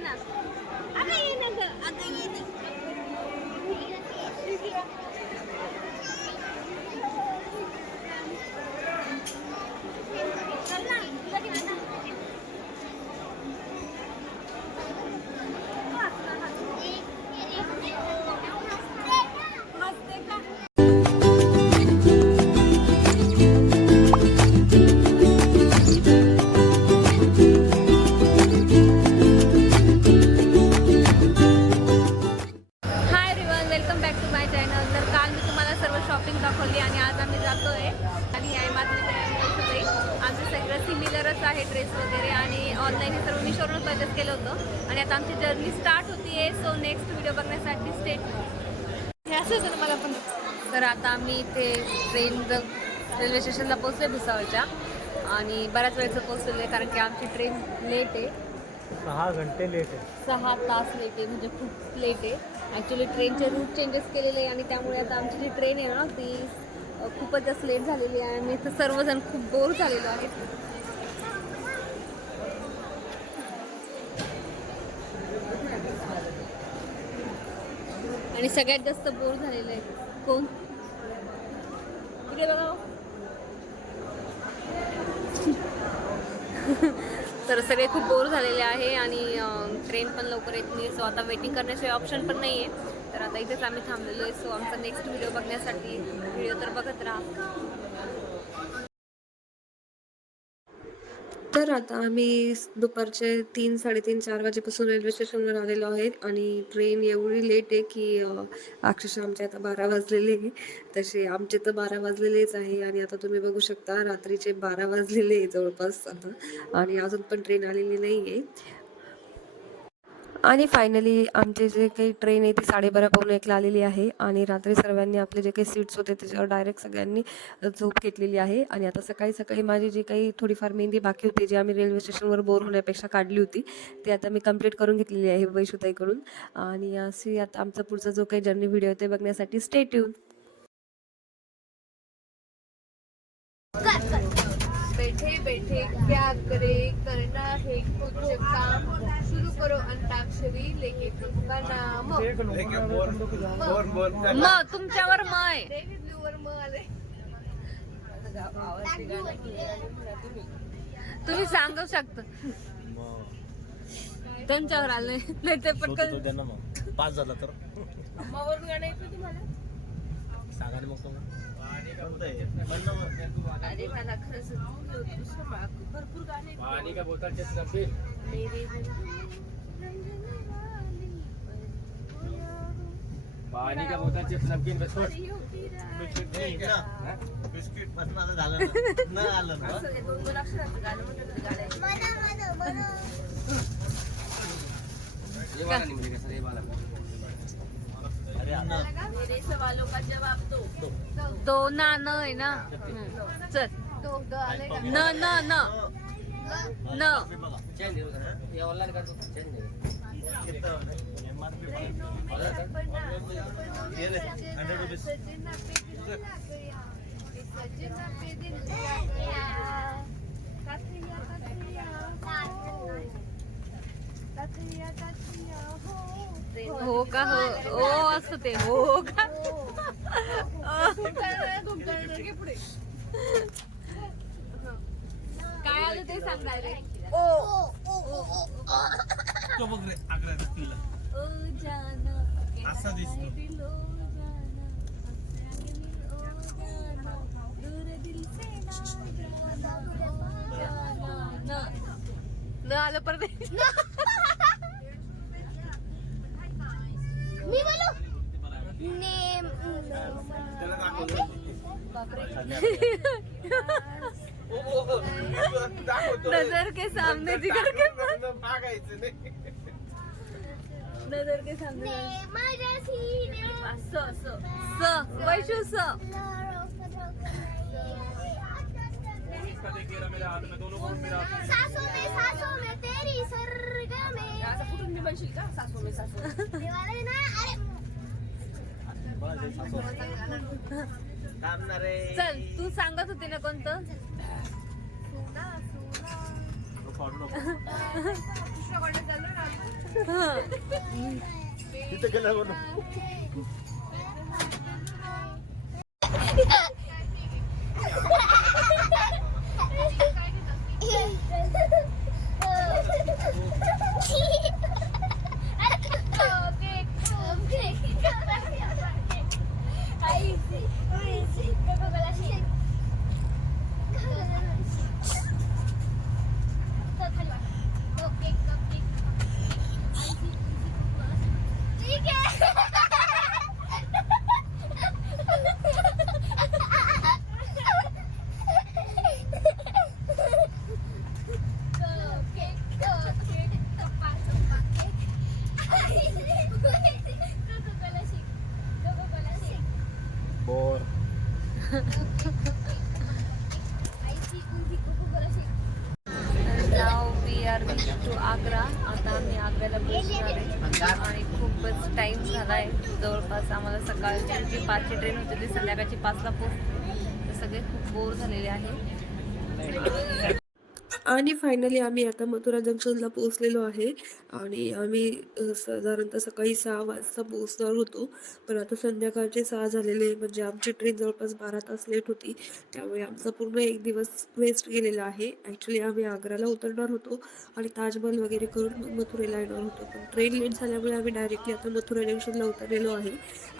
ना. अगं ये ना ग, अगं ये ना. चल ना, तुला घ्या ना. हसते का? Welcome back to my channel. तर काल मी तुम्हाला सर्व शॉपिंग दाखवली आणि आज आम्ही जातोय आणि आहे माझी आमचं सगळं सिमिलरच आहे, ड्रेस वगैरे आणि ऑनलाईन हे सर्व मिशोवरून परचेस केलं होतं आणि आता आमची जर्नी स्टार्ट होती आहे. सो नेक्स्ट व्हिडिओ बघण्यासाठी स्टेट हे असं होतं मला पण. तर आता आम्ही इथे रेल्वे स्टेशनला पोहोचले भुसावळच्या आणि बऱ्याच वेळेचं पोहोचलेलं आहे कारण की आमची ट्रेन लेट आहे. 6 घंटे लेट आहे. 6 तास लेट आहे, म्हणजे खूप लेट आहे. ॲक्च्युली ट्रेनचे रूट चेंजेस केलेले आहे आणि त्यामुळे आता आमची जी ट्रेन आहे ना ती खूपच जास्त लेट झालेली आहे आणि इथं सर्वजण खूप बोर झालेलो आहेत. आणि सगळ्यात जास्त बोर झालेलं आहे कोण? इकडे बघा. तर सगळे खूप बोर झालेले आहे आणि ट्रेन पण लवकर येत नाही. सो आता वेटिंग करण्याशिवाय ऑप्शन पण नाही आहे. तर आता इथेच आम्ही थांबलेलो आहे. सो आमचा नेक्स्ट व्हिडिओ बघण्यासाठी व्हिडिओ तर बघत राहा. तर आता आम्ही दुपारचे 3-3:30-4 वाजेपासून रेल्वे स्टेशनवर आलेलो आहे आणि ट्रेन एवढी लेट आहे की अक्षरशः आमच्या आता 12 वाजलेले आहे. तसे आमचे तर 12 वाजलेलेच आहे आणि आता तुम्ही बघू शकता रात्रीचे 12 वाजलेले आहे जवळपास आता आणि अजून पण ट्रेन आलेली नाही आहे. आणि फायनली आमचे जे काही ट्रेन आहे ती 12:30-1:15 आलेली आहे आणि रात्री सर्वांनी आपले जे काही सीट्स होते त्याच्यावर डायरेक्ट सगळ्यांनी झोप घेतलेली आहे. आणि आता सकाळी सकाळी माझी जी काही थोडीफार मेहंदी बाकी होती जी आम्ही रेल्वे स्टेशनवर बोर होण्यापेक्षा काढली होती ती आता मी कंप्लीट करून घेतलेली आहे वैशुताईकडून. आणि अशी आता आमचा पुढचा जो काही जर्नी व्हिडिओ ते बघण्यासाठी स्टे ट्यून. बैठे बैठे क्या करे, करना है कुछ काम, शुरू करो अंताक्षरी लेके तुमका नाम. म तुमच्यावर म आहे. तुम्ही सांगू शकता. त्यांच्यावर आलंय नाही ते पटकन पास झाला तर मग गाणं येतं तुम्हाला सांगा मग. अरे मला खरंच भरपूर गाणे पाणी का बोतल मेरे पाणी का बोतल चिप्स नमकीन बिस्कुट बिस्किट पण माझं झालं ना आलं ना. 2-2 अक्षराचं गाणं म्हणतात गाणं. ये वाला नहीं मिलेगा सर, ये वाला. अरे मेरे सवालों का जवाब दो ना न है ना. चल न न न न चेंज ये ऑनलाइन कर दो. चेंज ये ले 100 रुपीस. हो का हो असं ते हो का काय आलं ते सांग डायरेक्ट. तो बघ रे आग्रा दिसला असा दिसतो. न आलं परत. मी बोलू नेम त्याला दाखवलं. नजर के सामने जिगर के मागायचं नाही. नजर के सामने माझ्या सीने स वैशू स. सासों में तेरी सरगम में असं कुठून मी बनशील का सासू मी सासू. देवाला ना अरे चल तू सांगत होती ना कोणतं. तिथे गेल्यावर ठीक आहे. बोर now we are to Agra. आता आम्ही आग्र्याला पोहोचणार आहे आणि खूपच टाईम झाला आहे. जवळपास आम्हाला सकाळची जी 5ची ट्रेन होती ती संध्याकाळची 5ला पोहोचते. तर सगळे खूप बोर झालेले आहे. आणि फायनली आम्ही आता मथुरा जंक्शनला पोहोचलेलो आहे आणि आम्ही साधारणतः सकाळी 6 वाजता पोहोचणार होतो, पण आता संध्याकाळचे 6 झालेले, म्हणजे आमची ट्रेन जवळपास 12 तास लेट होती. त्यामुळे आमचा पूर्ण एक दिवस वेस्ट गेलेला आहे. ॲक्च्युली आम्ही आग्र्याला उतरणार होतो आणि ताजमहल वगैरे करून मग मथुरेला येणार होतो, पण ट्रेन लेट झाल्यामुळे आम्ही डायरेक्टली आता मथुरा जंक्शनला उतरलेलो आहे.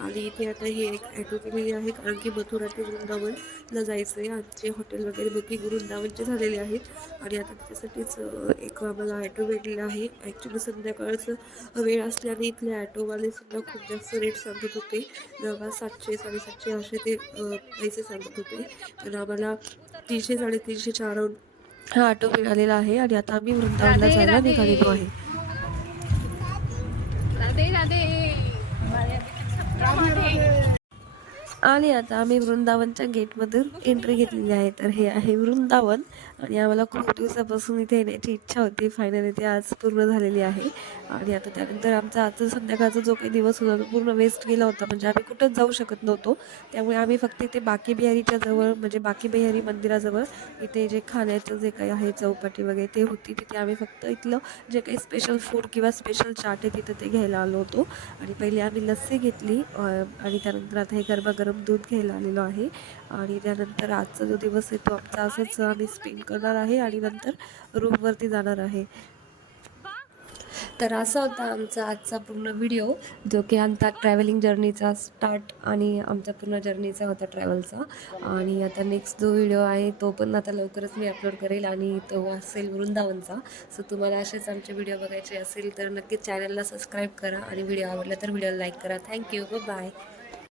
आणि इथे आता ही एक ॲटो केलेली आहे, कारण की मथुरा ते वृंदावनला जायचं आहे. आमचे हॉटेल वगैरे बुकिंग वृंदावनचे झालेले आहेत आणि आता त्याच्यासाठीच एक आम्हाला ॲटो भेटलेला आहे. ॲक्च्युली संध्याकाळचं वेळ असल्याने इथले ॲटोवालेसुद्धा खूप जास्त रेट सांगत होते. जवळपास 700, 750 असे ते पैसे सांगत होते. तर आम्हाला 300, 350 अराउंड हा ऑटो मिळालेला आहे आणि आता आम्ही वृंदावनला जायला निघालेलो आहे. राधे राधे. आणि आता आम्ही वृंदावनच्या गेटमधून एंट्री घेतलेली आहे. तर हे आहे वृंदावन आणि आम्हाला खूप दिवसापासून इथे येण्याची इच्छा होती. फायनली ते आज पूर्ण झालेली आहे. आणि आता त्यानंतर आमचा आजचा संध्याकाळचा जो काही दिवस होता तो पूर्ण वेस्ट गेला होता, म्हणजे आम्ही कुठंच जाऊ शकत नव्हतो. त्यामुळे आम्ही फक्त इथे बाकी बिहारीच्या जवळ, म्हणजे बाकी बिहारी मंदिराजवळ इथे जे खाण्याचं जे काही आहे चौपाटी वगैरे ते होती, तिथे आम्ही फक्त इथलं जे काही स्पेशल फूड किंवा स्पेशल चाट आहे तिथं ते घ्यायला आलो होतो. आणि पहिले आम्ही लस्सी घेतली आणि त्यानंतर आता हे गरमागरम दूध घ्यायला आलेलो आहे. आणि त्यानंतर आजचा जो दिवस आहे तो आमचा असंच आम्ही स्पेंड करणार आहे आणि नंतर रूमवरती जाणार आहे. तर असा होता आमचा आजचा पूर्ण व्हिडिओ, जो की आमचा ट्रॅव्हलिंग जर्नीचा स्टार्ट आणि आमचा पूर्ण जर्नीचा होता ट्रॅव्हलचा. आणि आता नेक्स्ट जो व्हिडिओ आहे तो पण आता लवकरच मी अपलोड करेल आणि तो असेल वृंदावनचा. सो तुम्हाला असेच आमचे व्हिडिओ बघायचे असेल तर नक्कीच चॅनलला सबस्क्राईब करा आणि व्हिडिओ आवडला तर व्हिडिओला लाईक करा. थँक्यू. बाय.